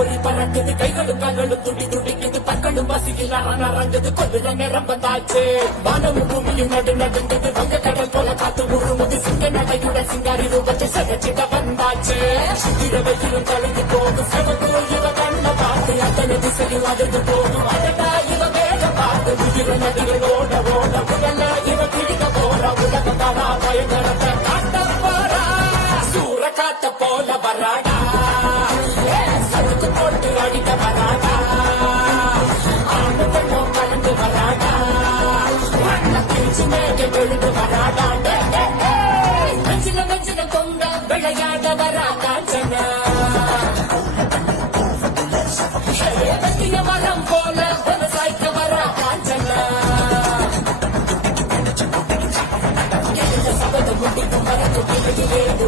பொறி பறக்குது கைகளும் கால்களும் துடி துடிக்குது பற்களும் பசியில் அரங்குது கொள்ளுத நேரம் வந்தாச்சு வானமும் பூமியும் நடு நடுங்குது வங்க கடல் போல காத்து உருமுது சிங்க நடையுடன் சிங்காரி ரூபத்தை சகச்சிட வந்தாச்சு சித்திர வெயிலும் கலந்து போகும் செவக்கு இவ கண்ண பார்த்து அத்தனை திசையும் அதிர்ந்து போகும் அதட்டா இவ வேக பார்த்து உயிர நதிகள் ஓட ஓட உடல இவ பிடிக்க போற உலக பரா பயங்கரத்தை காட்ட போறா சூற காத்த போல வராடா சறுக்கு போட்டு அடிக்க வராடா ஆனந்தமோ கலந்து வராடா வண்ண கிழிச்சு மேக விழுந்து வராடா நெஞ்சில கொண்ட விளையாட வரா காஞ்சனா மரம் போல விவசாயிக்க வரா காஞ்சனா சபதம் முடிக்கும் மரத்து